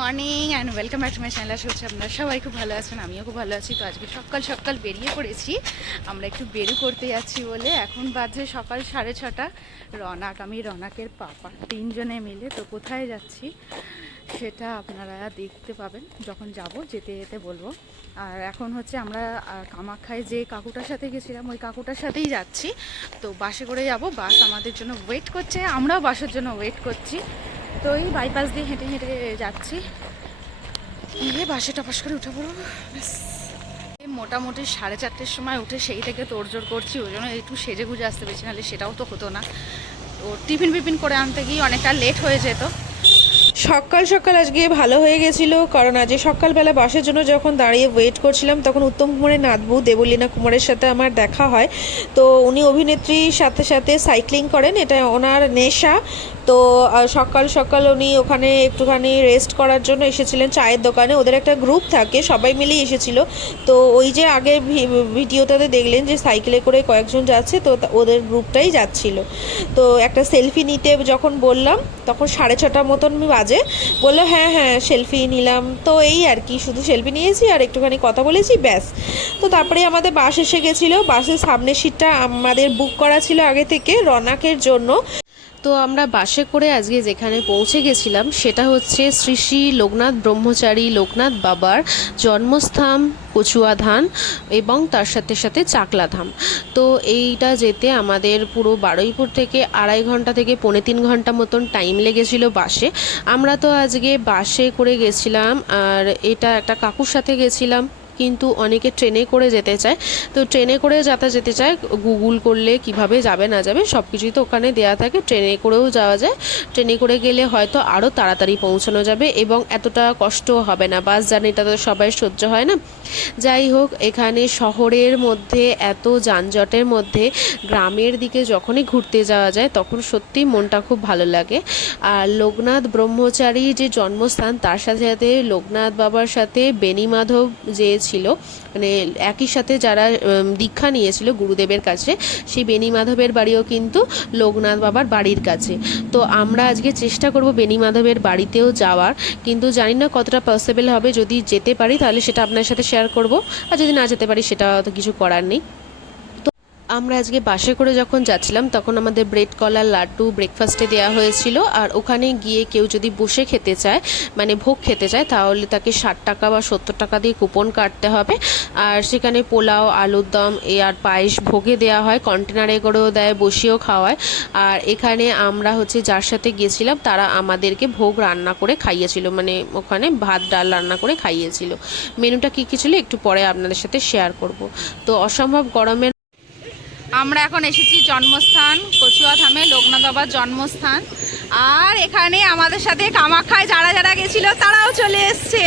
Morning and welcome back to my channel আশা করছি আপনারা সবাই খুব ভালো আছেন, আমিও খুব ভালো আছি। তো আজকে সকাল সকাল বেরিয়ে পড়েছি। আমরা একটু বেরু করতে যাচ্ছি বলে। এখন বাজে সকাল সাড়ে ছটা। রনাক, আমি রনাকের পাপা, তিনজনে মিলে। তো কোথায় যাচ্ছি সেটা আপনারা দেখতে পাবেন। যখন যাব যেতে যেতে বলব। আর এখন হচ্ছে আমরা কামাখ্যায় যে কাকুটার সাথে গেছিলাম, ওই কাকুটার সাথেই যাচ্ছি। তো বাসে করে যাব। বাস আমাদের জন্য ওয়েট করছে। আমরাও বাসের জন্য ওয়েট করছি। তো এই বাইপাস দিয়ে হেঁটে হেঁটে যাচ্ছি। গিয়ে বাসে টপাস করে উঠে পড়ব। মোটামুটি সাড়ে চারটের সময় উঠে সেই থেকে তোড়জোড় করছি, ওই জন্য একটু সেজে গুজে আসতে পেরেছি, নাহলে সেটাও তো হতো না। তো টিফিন ফিফিন করে আনতে গিয়ে অনেকটা লেট হয়ে যেত। সকাল সকাল আজকে ভালো হয়ে গেছিল, কারণ আজ সকালবেলা বাসের জন্য যখন দাঁড়িয়ে ওয়েট করছিলাম, তখন উত্তম কুমারের নাতবু দেবলীনা কুমারের সাথে আমার দেখা হয়। তো উনি অভিনেত্রীর সাথে সাথে সাইক্লিং করেন, এটা ওনার নেশা। তো সকাল সকাল উনি ওখানে একটুখানি রেস্ট করার জন্য এসেছিলেন চায়ের দোকানে। ওদের একটা গ্রুপ থাকে, সবাই মিলেই এসেছিল। তো ওই যে আগে ভিডিওটাতে দেখলেন যে সাইকেলে করে কয়েকজন যাচ্ছে, তো ওদের গ্রুপটাই যাচ্ছিল। তো একটা সেলফি নিতে যখন বললাম, তখন সাড়ে ছটা মতন বাজে। বলল হ্যাঁ হ্যাঁ সেলফি নিলাম। তো এই আর কি, শুধু সেলফি নিয়েছি আর একটুখানি কথা বলেছি, ব্যাস। তো তারপরে আমাদের বাস এসে গেছিল। বাসের সামনের সিটটা আমাদের বুক করা ছিল আগে থেকে, রনাকের জন্য। তো আমরা বাসে করে আজকে যেখানে পৌঁছে গেছিলাম, সেটা হচ্ছে শ্রী শ্রী লোকনাথ ব্রহ্মচারী লোকনাথ বাবার জন্মস্থান কচুয়া ধান এবং তার সাথে সাথে চাকলা ধাম। তো এইটা যেতে আমাদের পুরো বারুইপুর থেকে আড়াই ঘণ্টা থেকে পৌনে তিন ঘণ্টা মতন টাইম লেগেছিল বাসে। আমরা তো আজকে বাসে করে গেছিলাম আর এটা একটা কাকুর সাথে গেছিলাম। কিন্তু অনেকে ট্রেনে করে যেতে চায়। তো ট্রেনে করে যাতা যেতে চায়, গুগল করলে কীভাবে যাবে না যাবে সব কিছুই তো ওখানে দেওয়া থাকে। ট্রেনে করেও যাওয়া যায়। ট্রেনে করে গেলে হয়তো আরও তাড়াতাড়ি পৌঁছানো যাবে এবং এতটা কষ্টও হবে না। বাস জার্নিটা তো সবাই সহ্য হয় না। যাই হোক, এখানে শহরের মধ্যে, এত যানজটের মধ্যে গ্রামের দিকে যখনই ঘুরতে যাওয়া যায়, তখন সত্যি মনটা খুব ভালো লাগে। আর লোকনাথ ব্রহ্মচারী যে জন্মস্থান, তার সাথে সাথে লোকনাথ বাবার সাথে বেনি মাধব যে ছিল। মানে একই সাথে যারা দীক্ষা নিয়েছিল গুরুদেবের কাছে, সেই বেনি মাধবের বাড়িও কিন্তু লোকনাথ বাবার বাড়ির কাছে। তো আমরা আজকে চেষ্টা করব বেনি মাধবের বাড়িতেও যাওয়ার। কিন্তু জানি না কতটা পসিবল হবে। যদি যেতে পারি তাহলে সেটা আপনার সাথে শেয়ার করব। আর যদি না যেতে পারি সেটা তো কিছু করার নেই। আমরা আজকে বাসে করে যখন যাচ্ছিলাম, তখন আমাদের ব্রেড কলা, লাড্ডু ব্রেকফাস্টে দেওয়া হয়েছিল। আর ওখানে গিয়ে কেউ যদি বসে খেতে চায় মানে ভোগ খেতে চায়, তাহলে তাকে ষাট টাকা বা সত্তর টাকা দিয়ে কুপন কাটতে হবে। আর সেখানে পোলাও, আলুর দম, এ আর পায়েস ভোগে দেওয়া হয় কন্টেনারে করেও দেয়, বসিয়েও খাওয়ায়। আর এখানে আমরা হচ্ছে যার সাথে গিয়েছিলাম, তারা আমাদেরকে ভোগ রান্না করে খাইয়েছিল মানে ওখানে ভাত, ডাল রান্না করে খাইয়েছিল। মেনুটা কী কী ছিল, একটু পরে আপনাদের সাথে শেয়ার করব। তো অসম্ভব গরমের আমরা এখন এসেছি জন্মস্থান, কচুয়া থামে বাবার জন্মস্থান। আর এখানে আমাদের সাথে কামাখায় যারা যারা গেছিল, তারাও চলে এসছে।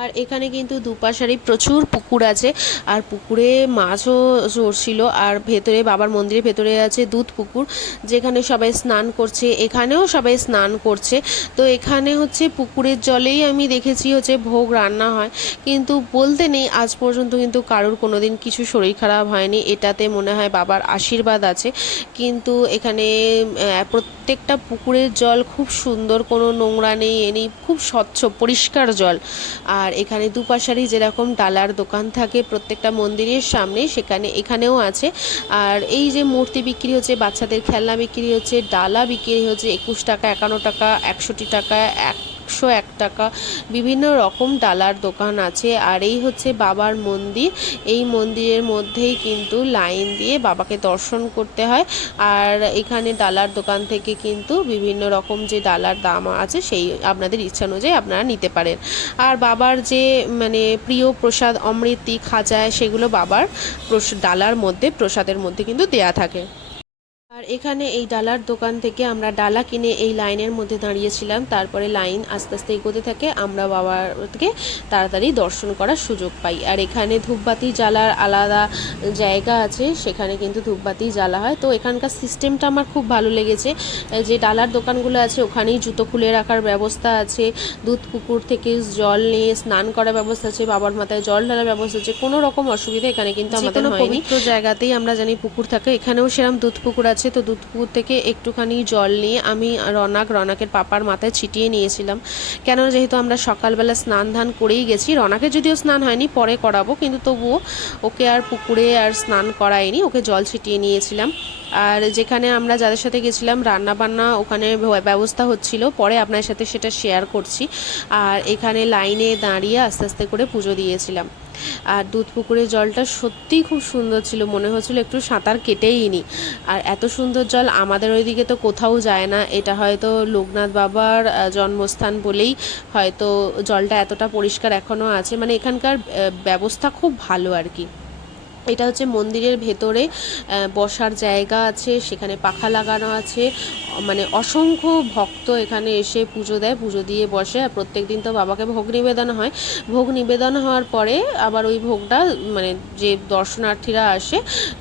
আর এখানে কিন্তু দুপাশারই প্রচুর পুকুর আছে। আর পুকুরে মাছও চড়ছিল আর ভেতরে, বাবার মন্দিরের ভেতরে আছে দুধ পুকুর, যেখানে সবাই স্নান করছে। এখানেও সবাই স্নান করছে। তো এখানে হচ্ছে পুকুরের জলেই আমি দেখেছি হচ্ছে ভোগ রান্না হয়। কিন্তু বলতে নেই, আজ পর্যন্ত কিন্তু কারোর কোনো দিন কিছু শরীর খারাপ হয়নি। এটাতে মনে হয় বাবার আশীর্বাদ আছে। কিন্তু এখানে প্রত্যেকটা পুকুরের জল খুব সুন্দর, কোনো নোংরা নেই, এ নেই, খুব স্বচ্ছ, পরিষ্কার জল। আর এখানে দুপাশারই যেরকম ডালার দোকান থাকে প্রত্যেকটা মন্দিরের সামনে, সেখানে, এখানেও আছে। আর এই যে মূর্তি বিক্রি হচ্ছে, বাচ্চাদের খেলনা বিক্রি হচ্ছে, ডালা বিক্রি হচ্ছে, একুশ টাকা, একান্ন টাকা, একষট্টি টাকা একশো এক টাকা। বিভিন্ন রকম ডালার দোকান আছে আর এই হচ্ছে বাবার মন্দির। এই মন্দিরের মধ্যেই কিন্তু লাইন দিয়ে বাবাকে দর্শন করতে হয়। আর এখানে ডালার দোকান থেকে কিন্তু বিভিন্ন রকম যে ডালার দাম আছে সেই আপনাদের ইচ্ছা অনুযায়ী আপনারা নিতে পারেন। আর বাবার যে মানে প্রিয় প্রসাদ অমৃতি, খাজায় সেগুলো বাবার ডালার মধ্যে, প্রসাদের মধ্যে কিন্তু দেয়া থাকে। এখানে এই ডালার দোকান থেকে আমরা ডালা কিনে এই লাইনের মধ্যে দাঁড়িয়েছিলাম। তারপরে লাইন আস্তে আস্তে এগোতে থাকে আমরা বাবাকে তাড়াতাড়ি দর্শন করার সুযোগ পাই। আর এখানে ধূপবাতি জ্বালার আলাদা জায়গা আছে সেখানে কিন্তু ধূপবাতি জ্বালা হয়। তো এখানকার সিস্টেমটা আমার খুব ভালো লেগেছে। যে ডালার দোকানগুলো আছে ওখানেই জুতো খুলে রাখার ব্যবস্থা আছে দুধ পুকুর থেকে জল নিয়ে স্নান করার ব্যবস্থা আছে বাবার মাথায় জল ঢালার ব্যবস্থা আছে কোনো রকম অসুবিধা এখানে কিন্তু আমাদের হয়নি। জায়গাতেই আমরা জানি পুকুর থাকে এখানেও সেরকম দুধ পুকুর আছে তো দুধ পুকুর থেকে একটুখানি জল নিয়ে আমি রনাক, রনাকের পাপার মাথায় ছিটিয়ে নিয়েছিলাম। কেন যেহেতু আমরা সকালবেলা স্নান ধান করেই গেছি, রনাকে যদিও স্নান হয়নি, পরে করাবো, কিন্তু তবুও ওকে আর পুকুরে আর স্নান করায়নি, ওকে জল ছিটিয়ে নিয়েছিলাম। আর যেখানে আমরা যাদের সাথে গেছিলাম রান্না বান্না ওখানে ব্যবস্থা হচ্ছিল, পরে আপনার সাথে সেটা শেয়ার করছি। আর এখানে লাইনে দাঁড়িয়ে আস্তে আস্তে করে পুজো দিয়েছিলাম। আর দুধ পুকুরের জলটা সত্যিই খুব সুন্দর ছিল, মনে হচ্ছিল একটু সাঁতার কেটেই নি। আর এত সুন্দর জল আমাদের ওইদিকে তো কোথাও যায় না, এটা হয়তো লোকনাথ বাবার জন্মস্থান বলেই হয়তো জলটা এতটা পরিষ্কার এখনও আছে। মানে এখানকার ব্যবস্থা খুব ভালো আর কি। এটা হচ্ছে মন্দিরের ভেতরে বসার জায়গা আছে, সেখানে পাখা লাগানো আছে। মানে অসংখ্য ভক্ত এখানে এসে পুজো দেয়, পুজো দিয়ে বসে। আর প্রত্যেক দিন তো বাবাকে ভোগ নিবেদন হয়। ভোগ নিবেদন হওয়ার পরে আবার ওই ভোগটা মানে যে দর্শনার্থীরা আসে,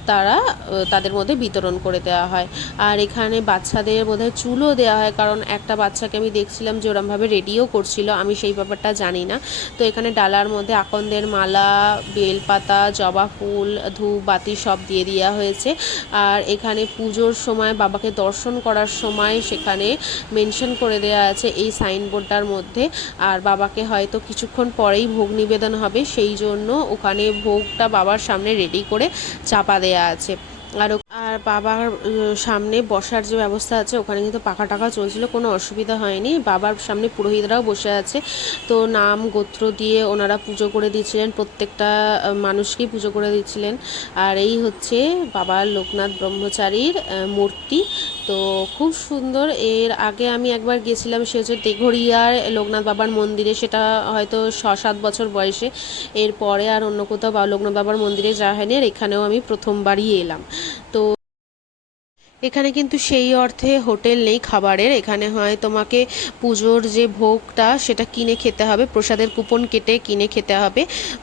তারা তাদের মধ্যে বিতরণ করে দেওয়া হয়। আর এখানে বাচ্চাদের বোধহয় চুলও দেওয়া হয়, কারণ একটা বাচ্চাকে আমি দেখছিলাম যে ওরমভাবে রেডিও করছিল, আমি সেই ব্যাপারটা জানি না। তো এখানে ডালার মধ্যে আকন্দের মালা, বেলপাতা, জবা ফুল ধূপ, বাতি সব দিয়ে দেওয়া হয়েছে। আর এখানে পুজোর সময় বাবাকে দর্শন করার সময় সেখানে মেনশন করে দেওয়া আছে এই সাইনবোর্ডটার মধ্যে। আর বাবাকে হয়তো কিছুক্ষণ পরেই ভোগ নিবেদন হবে, সেই জন্য ওখানে ভোগটা বাবার সামনে রেডি করে চাপা দেওয়া আছে। আর আর বাবার সামনে বসার যে ব্যবস্থা আছে, ওখানে কিন্তু পাখা টাকা চলছিল, কোনো অসুবিধা হয়নি। বাবার সামনে পুরোহিতরাও বসে আছে। তো নাম, গোত্র দিয়ে ওনারা পুজো করে দিয়েছিলেন, প্রত্যেকটা মানুষকেই পুজো করে দিচ্ছিলেন আর এই হচ্ছে বাবা লোকনাথ ব্রহ্মচারীর মূর্তি। তো খুব সুন্দর, এর আগে আমি একবার গেছিলাম সে হচ্ছে তেঘরিয়ার লোকনাথ বাবার মন্দিরে, সেটা হয়তো ছ সাত বছর বয়সে। এরপরে আর অন্য কোথাও লোকনাথ বাবার মন্দিরে যাওয়া হয়নি, আর এখানেও আমি প্রথমবারই এলাম। তো এখানে কিন্তু সেই অর্থে হোটেল নেই, খাবারের। এখানে হয় তোমাকে পুজোর যে ভোগটা, সেটা কিনে খেতে হবে। প্রসাদের কুপন কেটে কিনে খেতে হবে।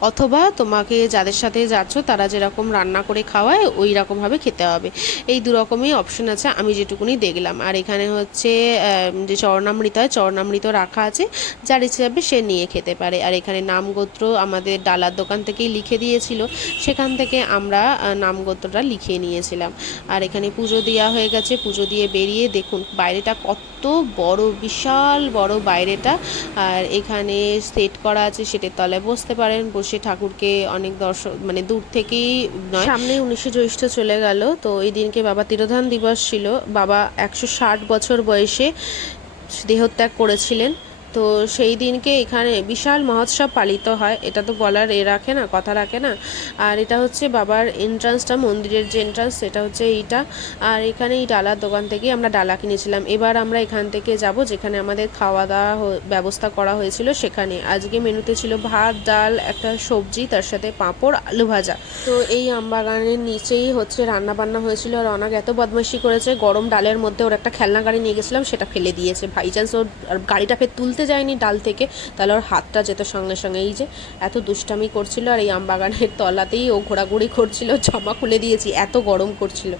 অথবা তোমাকে যাদের সাথে যাচ্ছ, তারা যেরকম রান্না করে খাওয়ায় ওই রকমভাবে খেতে হবে। এই দু রকমই অপশন আছে, আমি যেটুকুনি দেখলাম। আর এখানে হচ্ছে যে চরণামৃত হয়, চরণামৃত রাখা আছে। যার যাবে সে নিয়ে খেতে পারে। আর এখানে নামগোত্র আমাদের ডালার দোকান থেকেই লিখে দিয়েছিল। সেখান থেকে আমরা নামগোত্রটা লিখিয়ে নিয়েছিলাম। আর এখানে পুজো দেওয়া হয়ে গেছে, পুজো দিয়ে বেরিয়ে দেখুন বাইরেটা কত বড়, বিশাল বড় বাইরেটা। আর এখানে সেট করা আছে, সেটের তলায় বসতে পারেন, বসে ঠাকুরকে অনেক দর্শক মানে দূর থেকেই নয়। সামনে উনিশে জ্যৈষ্ঠ চলে গেল, তো এই দিনকে বাবা তিরোধান দিবস ছিল। বাবা একশো ষাট বছর বয়সে দেহত্যাগ করেছিলেন। তো সেই দিনকে এখানে বিশাল মহোৎসব পালিত হয়। এটা তো বলার এ রাখে না, কথা রাখে না। আর এটা হচ্ছে বাবার এন্ট্রান্সটা মন্দিরের যে এন্ট্রান্স সেটা হচ্ছে এইটা। আর এখানে এই ডালার দোকান থেকে আমরা ডালা কিনেছিলাম। এবার আমরা এখান থেকে যাব যেখানে আমাদের খাওয়া দাওয়া ব্যবস্থা করা হয়েছিল সেখানে। আজকে মেনুতে ছিল ভাত, ডাল, একটা সবজি, তার সাথে পাঁপড়, আলু ভাজা। তো এই আমবাগানের নিচেই হচ্ছে রান্না বান্না হয়েছিল। আর অনেক এত বদমাইশি করেছে, গরম ডালের মধ্যে ওর একটা খেলনা গাড়ি নিয়ে গেছিলাম, সেটা ফেলে দিয়েছে। ভাই চান্স ওর গাড়িটা ফের তুলতে যায়নি ডাল থেকে। তাহলে ওর হাতটা যেত সঙ্গে সঙ্গে। এই যে এত দুষ্টামি করছিল আর এই আমবাগানের তলাতেই ও ঘোরাঘুরি করছিল, জামা খুলে দিয়েছি, এত গরম করছিল।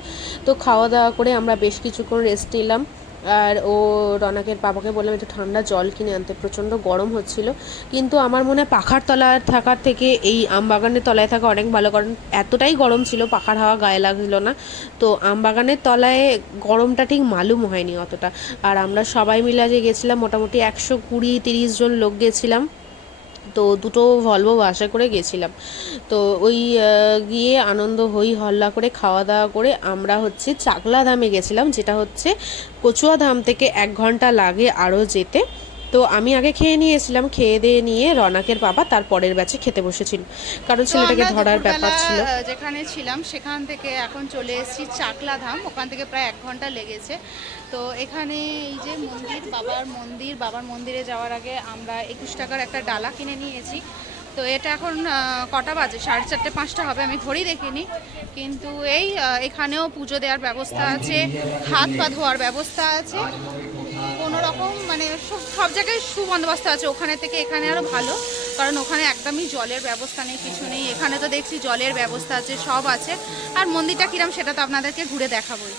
তো খাওয়া দাওয়া করে আমরা বেশ কিছুক্ষণ রেস্ট নিলাম। আর ও রনাকের বাবাকে বললাম, একটু ঠান্ডা জল কিনে আনতে। প্রচণ্ড গরম হচ্ছিল। কিন্তু আমার মনে হয় পাখার তলায় থাকার থেকে এই আমবাগানের তলায় থাকা অনেক ভালো, কারণ এতটাই গরম ছিল, পাখার হাওয়া গায়ে লাগছিল না। তো আমবাগানের তলায় গরমটা ঠিক মালুম হয়নি অতটা। আর আমরা সবাই মিলে যে গেছিলাম, মোটামুটি একশো কুড়ি তিরিশ জন লোক গেছিলাম। তো দুটো ভলভো বাসে করে গেছিলাম। তো ওই গিয়ে আনন্দ হই, হল্লা করে, খাওয়া দাওয়া করে আমরা হচ্ছে চাকলা ধামে গেছিলাম, যেটা হচ্ছে কচুয়া ধাম থেকে এক ঘণ্টা লাগে আরও যেতে। তো আমি আগে খেয়ে নিয়েছিলাম খেয়ে দিয়ে নিয়ে রনাকের বাবা তার পরের ব্যাচে খেতে বসেছিল। কারণ ছেলেটাকে ধরার ব্যাপার ছিল। যেখানে ছিলাম সেখান থেকে এখন চলে এসেছি চাকলা ধাম ওখান থেকে প্রায় এক ঘণ্টা লেগেছে। তো এখানে এই যে মন্দির বাবার মন্দির বাবার মন্দিরে যাওয়ার আগে আমরা একুশ টাকার একটা ডালা কিনে নিয়েছি। তো এটা এখন কটা বাজে? সাড়ে চারটে পাঁচটা হবে আমি ঘড়ি দেখিনি। কিন্তু এই এখানেও পুজো দেওয়ার ব্যবস্থা আছে হাত পা ধোয়ার ব্যবস্থা আছে। রকম মানে সব জায়গায় সুবন্দোবস্ত আছে। ওখানে থেকে এখানে আরও ভালো। কারণ ওখানে একদমই জলের ব্যবস্থা নেই, কিছু নেই। এখানে তো দেখছি জলের ব্যবস্থা আছে, সব আছে। আর মন্দিরটা কিরম সেটা তো আপনাদেরকে ঘুরে দেখাবোই।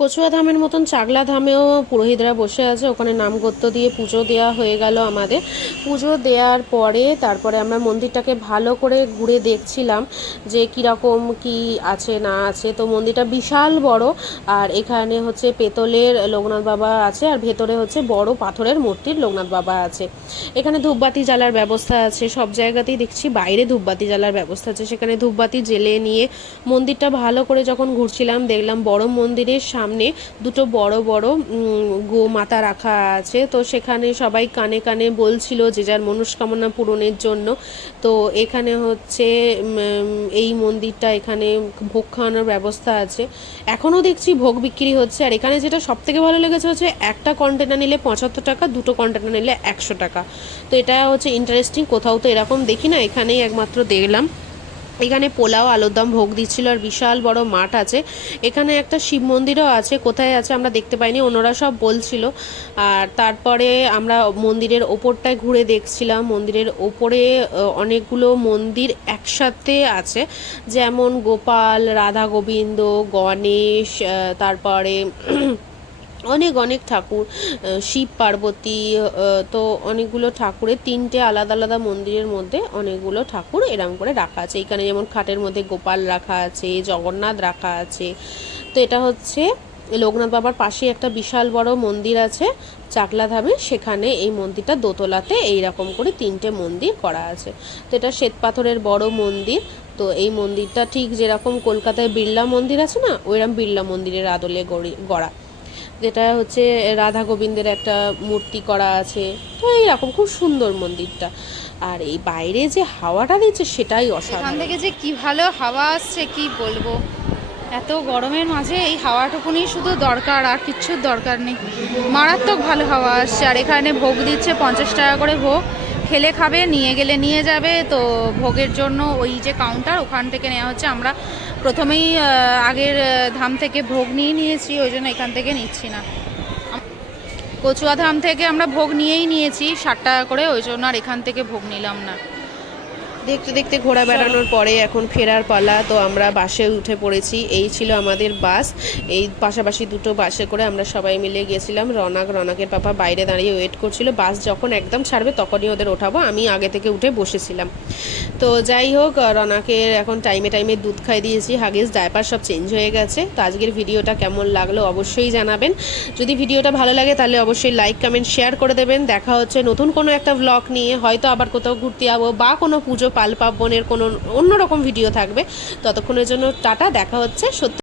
কচুয়া ধামের মতন চাগলা ধামেও পুরোহিতরা বসে আছে। ওখানে নামগত্য দিয়ে পুজো দেওয়া হয়ে গেল আমাদের। পুজো দেওয়ার পরে তারপরে আমরা মন্দিরটাকে ভালো করে ঘুরে দেখছিলাম যে কীরকম কি আছে, না আছে। তো মন্দিরটা বিশাল বড়, আর এখানে হচ্ছে পেতলের লোকনাথ বাবা আছে, আর ভেতরে হচ্ছে বড় পাথরের মূর্তির লোকনাথ বাবা আছে। এখানে ধূপবাতি জ্বালার ব্যবস্থা আছে, সব জায়গাতেই দেখছি বাইরে ধূপবাতি জ্বালার ব্যবস্থা আছে। সেখানে ধূপবাতি জেলে নিয়ে মন্দিরটা ভালো করে যখন ঘুরছিলাম, দেখলাম বড় মন্দিরের সামনে দুটো বড় বড় গোমাতা রাখা আছে। তো সেখানে সবাই কানে কানে বলছিল যে যার মনস্কামনা পূরণের জন্য। তো এখানে হচ্ছে এই মন্দিরটা এখানে ভোগ খাওয়ানোর ব্যবস্থা আছে। এখনও দেখছি ভোগ বিক্রি হচ্ছে। আর এখানে যেটা সব থেকে ভালো লেগেছে হচ্ছে, একটা কন্টেনার নিলে পঁচাত্তর টাকা, দুটো কন্টেনার নিলে একশো টাকা। তো এটা হচ্ছে ইন্টারেস্টিং কোথাও তো এরকম দেখি না, এখানেই একমাত্র দেখলাম। এখানে পোলাও, আলুর দম ভোগ দিচ্ছিল আর বিশাল বড় মাঠ আছে। এখানে একটা শিব মন্দিরও আছে, কোথায় আছে আমরা দেখতে পাইনি ওনারা সব বলছিল। আর তারপরে আমরা মন্দিরের ওপরটায় ঘুরে দেখছিলাম, মন্দিরের ওপরে অনেকগুলো মন্দির একসাথে আছে। যেমন গোপাল, রাধা গোবিন্দ, গণেশ তারপরে অনেক অনেক ঠাকুর শিব, পার্বতী তো অনেকগুলো ঠাকুরের তিনটে আলাদা আলাদা মন্দিরের মধ্যে অনেকগুলো ঠাকুর এরম করে রাখা আছে। এখানে যেমন খাটের মধ্যে গোপাল রাখা আছে, জগন্নাথ রাখা আছে। তো এটা হচ্ছে লোকনাথ বাবার পাশে একটা বিশাল বড় মন্দির আছে চাকলা ধামে সেখানে এই মন্দিরটা দোতলাতে এই রকম করে তিনটে মন্দির করা আছে। তো এটা শ্বেত পাথরের বড় মন্দির। তো এই মন্দিরটা ঠিক যেরকম কলকাতায় বিড়লা মন্দির আছে না ওইরকম বিড়লা মন্দিরের আদলে গড়ি- গড়া। যেটা হচ্ছে রাধা গোবিন্দের একটা মূর্তি করা আছে। তো এইরকম খুব সুন্দর মন্দিরটা। আর এই বাইরে যে হাওয়াটা দিচ্ছে সেটাই অসাধারণ। থেকে যে কি ভালো হাওয়া আসছে, কি বলব? এত গরমের মাঝে এই হাওয়াটুকুনি শুধু দরকার, আর কিচ্ছুর দরকার নেই। মারাত্মক ভালো হাওয়া আসছে, আর এখানে ভোগ দিচ্ছে পঞ্চাশ টাকা করে ভোগ। খেলে খাবে, নিয়ে গেলে নিয়ে যাবে। তো ভোগের জন্য ওই যে কাউন্টার ওখান থেকে নেওয়া হচ্ছে। আমরা প্রথমেই আগের ধাম থেকে ভোগ নিয়ে নিয়েছি, ওই জন্য এখান থেকে নিচ্ছি না। কচুয়া ধাম থেকে আমরা ভোগ নিয়েই নিয়েছি, ষাট টাকা করে, ওই জন্য আর এখান থেকে ভোগ নিলাম না। দেখতে দেখতে ঘোরা বেড়ানোর পরে এখন ফেরার পালা তো আমরা বাসে উঠে পড়েছি। এই ছিল আমাদের বাস। এই পাশাপাশি দুটো বাসে করে আমরা সবাই মিলে গিয়েছিলাম রনাক রনাকের পাপা বাইরে দাঁড়িয়ে ওয়েট করছিল। বাস যখন একদম ছাড়বে তখনই ওদের ওঠাবো। আমি আগে থেকে উঠে বসেছিলাম। তো যাই হোক রনাকের এখন টাইমে টাইমে দুধ খাই দিয়েছি। হাগিস ডায়পার সব চেঞ্জ হয়ে গেছে। তো আজকের ভিডিওটা কেমন লাগল অবশ্যই জানাবেন। যদি ভিডিওটা ভালো লাগে তাহলে অবশ্যই লাইক কমেন্ট শেয়ার করে দেবেন। দেখা হচ্ছে নতুন কোনো একটা ব্লগ নিয়ে। হয়তো আবার কোথাও ঘুরতে যাব বা কোনো পুজো পাল পার্বণের কোনো অন্যরকম ভিডিও থাকবে। ততক্ষণের জন্য টাটা দেখা হচ্ছে সত্যি